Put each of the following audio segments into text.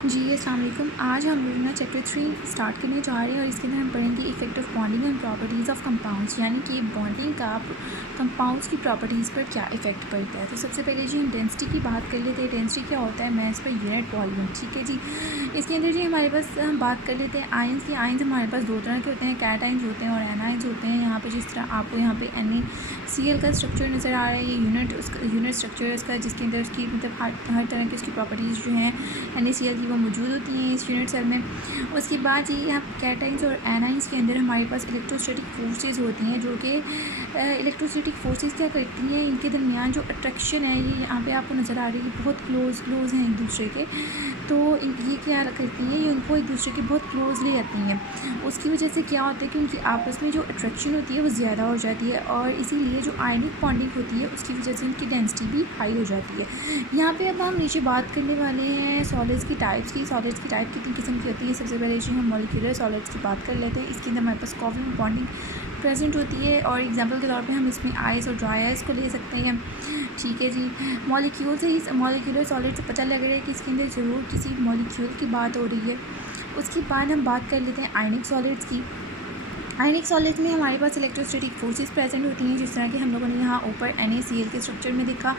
जी अस्सलाम वालेकुम। आज हम लोग ना चैप्टर 3 स्टार्ट करने जा रहे हैं और इसके अंदर हम पढ़ेंगे effect of bonding and properties of compounds, यानी कि बॉन्डिंग का कंपाउंड्स की प्रॉपर्टीज़ पर क्या इफेक्ट पड़ता है। तो सबसे पहले जी हम डेंसिटी की बात कर लेते हैं। डेंसिटी क्या होता है, मास पर यूनिट वॉल्यूम। ठीक है जी। इसके अंदर जी हमारे पास हम बात कर लेते हैं आयंस की। आयंस हमारे पास दो तरह के होते हैं, कैटाइंस होते हैं और एनाइंस होते हैं। यहाँ पर जिस तरह आपको यहाँ पे NaCl का स्ट्रक्चर नज़र आ रहा है, ये यूनिट स्ट्रक्चर है उसका, जिसके अंदर उसकी मतलब हर तरह की उसकी प्रॉपर्टीज़ जो हैं NaCl की वो मौजूद होती हैं इस यूनिट सेल में। उसके बाद ये यहाँ कैटाइंस और एनाइंस के अंदर हमारे पास इलेक्ट्रोस्टैटिक फोर्सेस होती हैं, जो कि इलेक्ट्रोस्टैटिक फोर्सेस क्या करती हैं, इनके दरमियान जो अट्रैक्शन है ये यहाँ पे आपको नज़र आ रही है, बहुत क्लोज हैं एक दूसरे के। तो ये क्या करती हैं, ये उनको एक दूसरे के बहुत क्लोज ले आती हैं। उसकी वजह से क्या होता है कि उनकी आपस में जो अट्रैक्शन होती है वो ज़्यादा हो जाती है और इसीलिए जो आयनिक बॉन्डिंग होती है उसकी वजह से उनकी डेंसिटी भी हाई हो जाती है। यहाँ पे अब हम नीचे बात करने वाले हैं सॉलिड्स की टाइप्स की। सॉलिड्स की टाइप कितनी किस्म की होती है। सबसे पहले जो हम मॉलिक्यूलर सॉलिड्स की बात कर लेते हैं। इसके अंदर हमारे पास कोवलेंट बॉन्डिंग प्रेजेंट होती है और एग्जांपल के तौर पे हम इसमें आइस और ड्राई आइस को ले सकते हैं। ठीक है जी। मॉलिक्यूल से ही मॉलिक्यूलर सॉलिड से पता लग रहा है कि इसके अंदर ज़रूर किसी मॉलिक्यूल की बात हो रही है। उसके बाद हम बात कर लेते हैं आयनिक सॉलिड्स की। आयनिक सॉलिड्स में हमारे पास इलेक्ट्रोस्टैटिक फोर्सेस प्रेजेंट होती हैं, जिस तरह कि हम लोगों ने यहाँ ऊपर NaCl के स्ट्रक्चर में देखा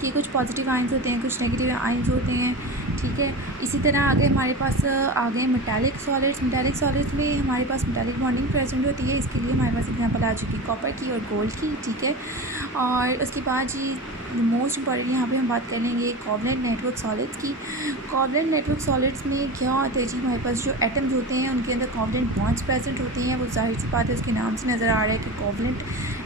कि कुछ पॉजिटिव आयंस होते हैं, कुछ नेगेटिव आयंस होते हैं। ठीक है। इसी तरह आगे हमारे पास आगे मेटालिक सॉलिड्स। मेटालिक सॉलिड्स में हमारे पास मेटालिक बॉन्डिंग प्रेजेंट होती है। इसके लिए हमारे पास एग्जांपल आ चुकी है कॉपर की और गोल्ड की। ठीक है। और उसके बाद जी मोस्ट इम्पॉर्टेंट यहाँ पे हम बात कर लेंगे कोवलेंट नेटवर्क सॉलिड्स की। कोवलेंट नेटवर्क सॉलिड्स में क्या होता है जी, हमारे पास जो एटम्स होते हैं उनके अंदर कोवलेंट बॉन्ड्स प्रेजेंट होते हैं। वो जाहिर सी बात है, उसके नाम से नज़र आ रहा है कि कोवलेंट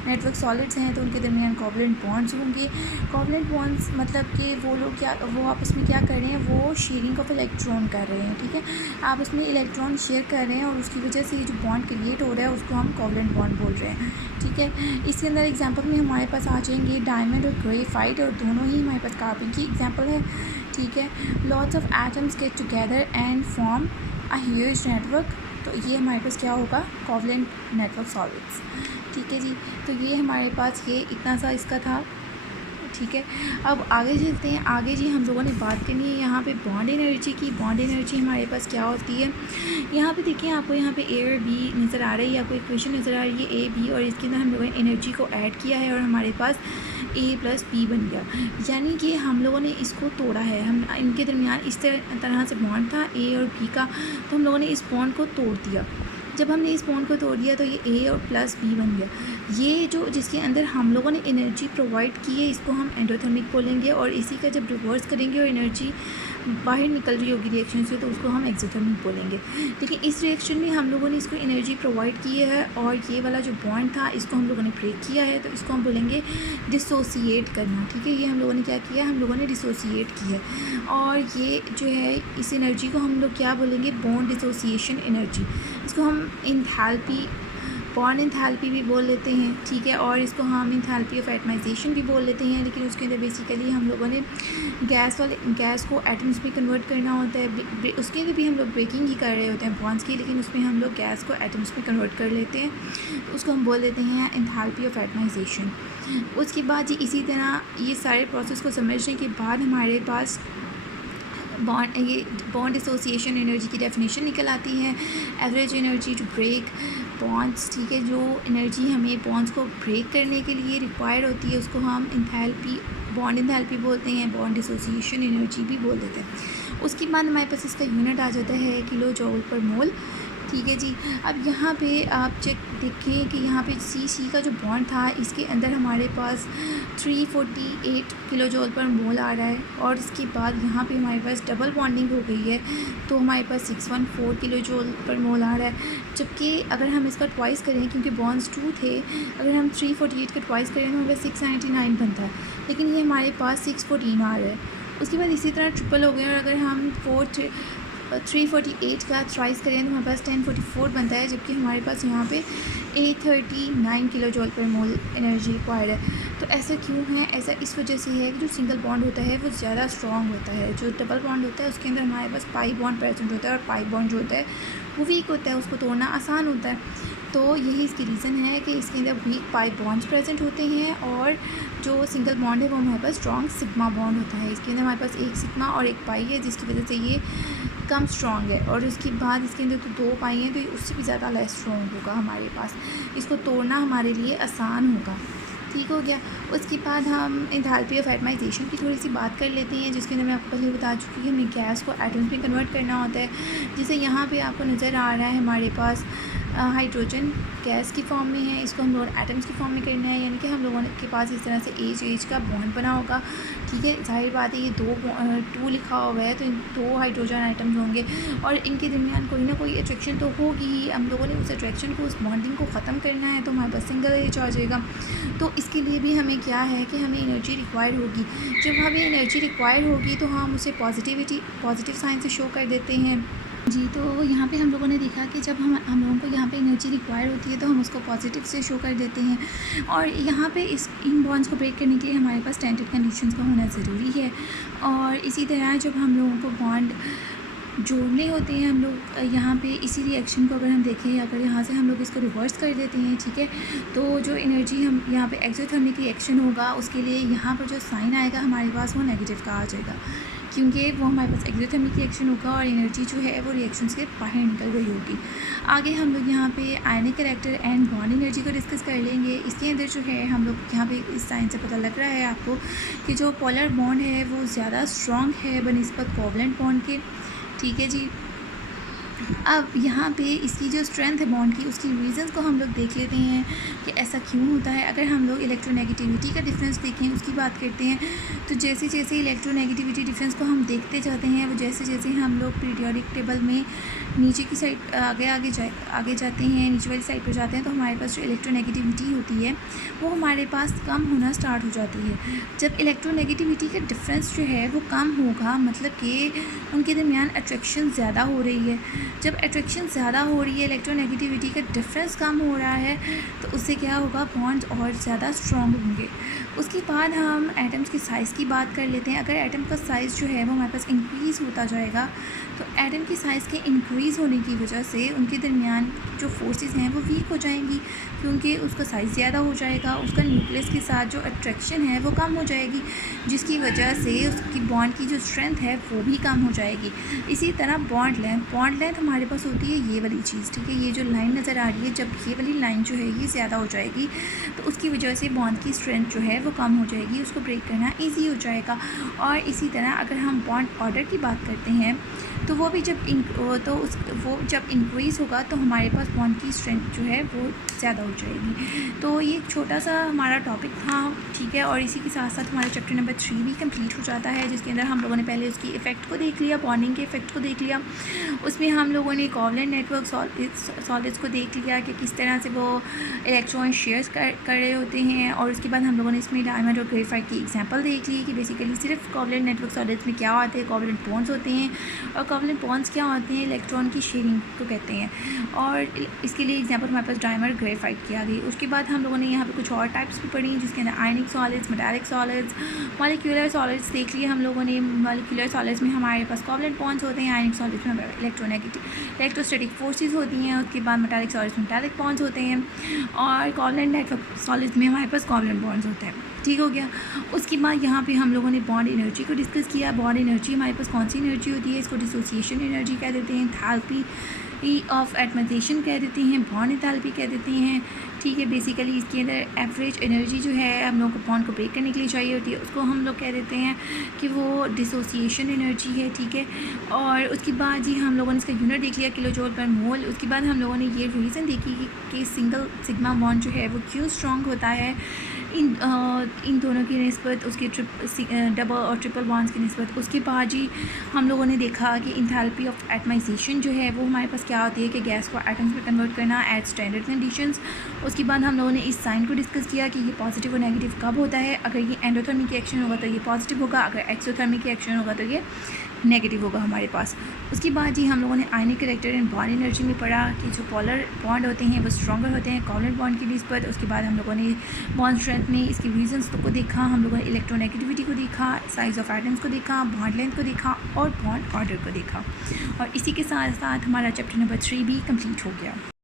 नेटवर्क सॉलिड्स हैं तो उनके दरमियान कोवलेंट बॉन्ड्स होंगे। कोवलेंट बॉन्ड्स मतलब कि वो आपस में क्या कर रहे हैं, वो शेयरिंग ऑफ इलेक्ट्रॉन कर रहे हैं। ठीक है। आपस में इलेक्ट्रॉन शेयर कर रहे हैं और उसकी वजह से जो बॉन्ड क्रिएट हो रहा है उसको हम कोवलेंट बॉन्ड बोल रहे हैं। ठीक है। इसके अंदर एग्जांपल में हमारे पास आ जाएंगे डायमंड और ग्रेफाइट, और दोनों ही हमारे पास कार्बन की एग्जांपल है। ठीक है। Lots of atoms get together and form a huge network. तो ये हमारे पास क्या होगा, कोवलेंट नेटवर्क सॉलिड्स। ठीक है जी। तो ये हमारे पास ये इतना सा इसका था। ठीक है। अब आगे चलते हैं। आगे जी हम लोगों ने बात करनी है यहाँ पे बॉन्ड एनर्जी की। बॉन्ड एनर्जी हमारे पास क्या होती है, यहाँ पे देखिए आपको यहाँ पे ए और बी नज़र आ रही है, आपको इक्वेशन नज़र आ रही है AB, और इसके अंदर हम लोगों ने एनर्जी को ऐड किया है और हमारे पास A+B बन गया। यानी कि हम लोगों ने इसको तोड़ा है, हम इनके दरमियान इस तरह से बॉन्ड था A और B का, तो हम लोगों ने इस बॉन्ड को तोड़ दिया। जब हमने इस बॉन्ड को तोड़ दिया तो ये A और +B बन गया। ये जो जिसके अंदर हम लोगों ने एनर्जी प्रोवाइड की है इसको हम एंडोथर्मिक बोलेंगे, और इसी का जब रिवर्स करेंगे और एनर्जी बाहर निकल रही होगी रिएक्शन से तो उसको हम एक्सोथर्मिक बोलेंगे। लेकिन इस रिएक्शन में हम लोगों ने इसको एनर्जी प्रोवाइड की है और ये वाला जो बॉन्ड था इसको हम लोगों ने ब्रेक किया है, तो इसको हम बोलेंगे डिसोसिएट करना। ठीक है। ये हम लोगों ने क्या किया, हम लोगों ने डिसोसिएट किया है, और ये जो है इस एनर्जी को हम लोग क्या बोलेंगे, बॉन्ड डिसोसिएशन एनर्जी। इसको हम इंथैल्पी, बॉन्ड इंथैल्पी भी बोल लेते हैं। ठीक है। और इसको हम इंथैल्पी ऑफ एटमाइजेशन भी बोल लेते हैं, लेकिन उसके अंदर बेसिकली हम लोगों ने गैस को एटम्स में कन्वर्ट करना होता है। उसके अंदर भी हम लोग ब्रेकिंग ही कर रहे होते हैं बॉन्ड्स की, लेकिन उसमें हम लोग गैस को एटम्स में कन्वर्ट कर लेते हैं, तो उसको हम बोल देते हैं इंथैल्पी ऑफ एटमाइजेशन। उसके बाद जी इसी तरह ये सारे प्रोसेस को समझने के बाद हमारे पास बॉन्ड एसोसिएशन एनर्जी की डेफिनेशन निकल आती है। Average energy to break bonds. ठीक है। जो एनर्जी हमें बॉन्ड्स को ब्रेक करने के लिए रिक्वायर्ड होती है उसको हम इंथैल्पी, बॉन्ड इंथैल्पी बोलते हैं, बॉन्ड एसोसिएशन एनर्जी भी बोल देते हैं। उसके बाद हमारे पास इसका यूनिट आ जाता है किलो जूल पर मोल। ठीक है जी। अब यहाँ पे आप चेक देखिए कि यहाँ पे C का जो बॉन्ड था इसके अंदर हमारे पास 348 किलो जूल पर मोल आ रहा है, और इसके बाद यहाँ पे हमारे पास डबल बॉन्डिंग हो गई है तो हमारे पास 614 किलो जूल पर मोल आ रहा है। जबकि अगर हम इसका ट्वाइस करें, क्योंकि बॉन्ड्स 2 थे, अगर हम 348 का ट्वाइस करें तो हमारे पास 699 बनता है, लेकिन ये हमारे पास 614 आ रहा है। उसके बाद इसी तरह ट्रिपल हो गए, और अगर हम 348 का ट्राइस करें तो हमारे पास 1044 बनता है, जबकि हमारे पास यहाँ पे 839 किलो जूल पर मोल एनर्जी रिक्वायर्ड है। तो ऐसा क्यों है? ऐसा इस वजह से है कि जो सिंगल बॉन्ड होता है वो ज़्यादा स्ट्रॉन्ग होता है। जो डबल बॉन्ड होता है उसके अंदर हमारे पास पाई बॉन्ड प्रेजेंट होता है, और पाई बॉन्ड जो होता है वो वीक होता है, उसको तोड़ना आसान होता है। तो यही इसकी रीज़न है कि इसके अंदर वीक पाई बॉन्ड्स प्रेजेंट होते हैं, और जो सिंगल बॉन्ड है वो हमारे पास स्ट्रॉन्ग सिग्मा बॉन्ड होता है। इसके अंदर हमारे पास एक सिग्मा और एक पाई है, जिसकी वजह से ये कम स्ट्रॉन्ग है। और उसके बाद इसके अंदर तो दो पाई हैं, तो ये उससे भी ज़्यादा लेस स्ट्रॉन्ग होगा हमारे पास। इसको तोड़ना हमारे लिए आसान होगा। ठीक हो गया। उसके बाद हम एंथैल्पी ऑफ एटमाइजेशन की थोड़ी सी बात कर लेते हैं, जिसके अंदर मैं आपको पहले बता चुकी हूँ हमें गैस को एटम्स में कन्वर्ट करना होता है। जैसे यहाँ पे आपको नज़र आ रहा है हमारे पास हाइड्रोजन गैस की फॉर्म में है, इसको हम लोग एटम्स की फॉर्म में करना है, यानी कि हम लोगों के पास इस तरह से एच का बॉन्ड बना होगा। ठीक है, जाहिर बात है ये टू लिखा हुआ है, तो इन दो हाइड्रोजन आइटम्स होंगे और इनके दरमियान कोई ना कोई अट्रैक्शन तो होगी ही। हम लोगों ने उस अट्रैक्शन को, उस बॉन्डिंग को ख़त्म करना है, तो हमारे पास सिंगल एच आ जाएगा। तो इसके लिए भी हमें क्या है कि हमें एनर्जी रिक्वायर्ड होगी। जब हमें एनर्जी रिक्वायर्ड होगी तो हम उसे पॉजिटिव साइन से शो कर देते हैं। जी, तो यहाँ पे हम लोगों ने देखा कि जब हम लोगों को यहाँ पे एनर्जी रिक्वायर होती है तो हम उसको पॉजिटिव से शो कर देते हैं। और यहाँ पे इन बॉन्ड्स को ब्रेक करने के लिए हमारे पास स्टैंडर्ड कंडीशंस का होना ज़रूरी है। और इसी तरह जब हम लोगों को बॉन्ड जोड़ने होते हैं, हम लोग यहाँ पे इसी रिएक्शन को अगर हम देखें, अगर यहाँ से हम लोग इसको रिवर्स कर देते हैं, ठीक है, तो जो एनर्जी हम यहाँ पे एक्सोथर्मिक रिएक्शन होगा उसके लिए यहाँ पर जो साइन आएगा हमारे पास वो नेगेटिव का आ जाएगा, क्योंकि वो हमारे पास एक्सोथर्मिक रिएक्शन होगा और एनर्जी जो है वो रिएक्शन से बाहर निकल गई होगी। आगे हम लोग यहाँ पे आयनिक करैक्टर एंड बॉन्ड एनर्जी को डिस्कस कर लेंगे। इसके अंदर जो है हम लोग यहाँ पे इस साइन से पता लग रहा है आपको कि जो पोलर बॉन्ड है वो ज़्यादा स्ट्रॉन्ग है बनिस्बत कोवलेंट बॉन्ड के। ठीक है जी। अब यहाँ पे इसकी जो स्ट्रेंथ है बॉन्ड की, उसकी रीज़न्स को हम लोग देख लेते हैं कि ऐसा क्यों होता है। अगर हम लोग इलेक्ट्रोनेगेटिविटी का डिफरेंस देखें, उसकी बात करते हैं, तो जैसे जैसे इलेक्ट्रोनेगेटिविटी डिफरेंस को हम देखते जाते हैं, वो जैसे जैसे हम लोग पीरियोडिक टेबल में नीचे की साइड आगे जाते हैं, नीचे वाली साइड पर जाते हैं, तो हमारे पास जो इलेक्ट्रोनेगेटिविटी होती है वो हमारे पास कम होना स्टार्ट हो जाती है। जब इलेक्ट्रोनेगेटिविटी का डिफरेंस जो है वो कम होगा, मतलब कि उनके दरमियान अट्रैक्शन ज़्यादा हो रही है। जब अट्रैक्शन ज़्यादा हो रही है, इलेक्ट्रोनेगेटिविटी का डिफरेंस कम हो रहा है, तो उससे क्या होगा, बॉन्ड्स और ज़्यादा स्ट्रॉन्ग होंगे। उसके बाद हम एटम्स के साइज़ की बात कर लेते हैं। अगर एटम का साइज़ जो है वो हमारे पास इंक्रीज़ होता जाएगा, तो एटम की साइज़ के इंक्रीज़ होने की वजह से उनके दरमियान जो फोर्सेस हैं वो वीक हो जाएंगी, क्योंकि उसका साइज़ ज़्यादा हो जाएगा, उसका न्यूक्लियस के साथ जो अट्रैक्शन है वो कम हो जाएगी, जिसकी वजह से उसकी बॉन्ड की जो स्ट्रेंथ है वो भी कम हो जाएगी। इसी तरह बॉन्ड लेंथ हमारे पास होती है ये वाली चीज़। ठीक है, ये जो लाइन नज़र आ रही है, जब ये वाली लाइन जो है ये ज़्यादा हो जाएगी तो उसकी वजह से बॉन्ड की स्ट्रेंथ जो है वो कम हो जाएगी, उसको ब्रेक करना ईजी हो जाएगा। और इसी तरह अगर हम बॉन्ड ऑर्डर की बात करते हैं, तो वो भी जब इंक्रीज़ होगा तो हमारे पास बॉन्ड की स्ट्रेंथ जो है वो ज़्यादा हो जाएगी। तो ये एक छोटा सा हमारा टॉपिक था। ठीक है, और इसी के साथ साथ हमारा चैप्टर नंबर 3 भी कंप्लीट हो जाता है, जिसके अंदर हम लोगों ने पहले उसकी इफ़ेक्ट को देख लिया, बॉन्डिंग के इफ़ेक्ट को देख लिया। उसमें हम लोगों ने कोवलेंट नेटवर्क सॉलिड्स को देख लिया कि किस तरह से वो इलेक्ट्रॉन शेयर्स कर रहे होते हैं। और उसके बाद हम लोगों ने इसमें डायमंड और ग्रेफाइट की एग्जांपल देख ली कि बेसिकली सिर्फ कोवलेंट नेटवर्क सॉलिड्स में क्या होते हैं, कोवलेंट बॉन्ड्स होते हैं, और कोवलेंट बॉन्ड्स क्या होते हैं, इलेक्ट्रॉन की शेयरिंग को कहते हैं। और इसके लिए एग्जांपल हमारे पास डायमंड ग्रेफाइट किया गई। उसके बाद हम लोगों ने यहाँ पे कुछ और टाइप्स भी पढ़ी, जिसके अंदर आयनिक solids, metallic solids, molecular solids देख लिए हम लोगों ने। मॉलिक्यूलर सॉलिड्स में हमारे पास कोवलेंट बॉन्ड्स होते हैं, आयनिक सॉलिड्स में इलेक्ट्रोस्टैटिक फोर्सेस होती हैं। उसके बाद मेटालिक सॉलिड्स में मेटालिक बॉन्ड्स होते हैं, और कोवलेंट नेटवर्क सॉलिड्स में हमारे पास कोवलेंट बॉन्ड्स होते हैं। ठीक हो गया। उसके बाद यहाँ पे हम लोगों ने बॉन्ड एनर्जी को डिस्कस किया। बॉन्ड एनर्जी हमारे पास कौन सी एनर्जी होती है, इसको डिसोसिएशन एनर्जी कह देते हैं, एंथैल्पी ऑफ एटमाइजेशन कह देते हैं, बॉन्ड एंथैल्पी कह देते हैं। ठीक है, बेसिकली इसके अंदर एवरेज एनर्जी जो है हम लोग को बॉन्ड को ब्रेक करने के लिए चाहिए होती है, उसको हम लोग कह देते हैं कि वो डिसोसिएशन एनर्जी है। ठीक है, और उसके बाद जी हम लोगों ने इसका यूनिट देख लिया, किलो जूल पर मोल। उसके बाद हम लोगों ने ये रीज़न देखी कि सिंगल सिग्मा बॉन्ड जो है वो क्यों स्ट्रॉन्ग होता है इन दोनों की निस्बत, उसके डबल और ट्रिपल बॉन्ड्स की निस्बत। उसके बाद जी हम लोगों ने देखा कि इंथैल्पी ऑफ एटमाइजेशन जो है वो हमारे पास क्या होती है, कि गैस को एटम्स में कन्वर्ट करना एट स्टैंडर्ड कंडीशंस। उसके बाद हम लोगों ने इस साइन को डिस्कस किया कि ये पॉजिटिव और नेगेटिव कब होता है। अगर ये एंडोथर्मिक रिएक्शन होगा तो ये पॉजिटिव होगा, अगर एक्सोथर्मिक रिएक्शन होगा तो ये नेगेटिव होगा हमारे पास। उसके बाद जी हम लोगों ने आयनिक करैक्टर एंड बॉन्ड एनर्जी में पढ़ा कि जो पोलर बॉन्ड होते हैं वो स्ट्रॉन्गर होते हैं कोवलेंट बॉन्ड की निस्बत। उसके बाद हम लोगों ने बॉन्ड स्ट्रेंथ में इसके रीजंस को देखा, हम लोगों ने इलेक्ट्रोनेगेटिविटी को देखा, साइज ऑफ एटम्स को देखा, बॉन्ड लेंथ को देखा और बॉन्ड ऑर्डर को देखा। और इसी के साथ साथ हमारा चैप्टर नंबर 3 भी कंप्लीट हो गया।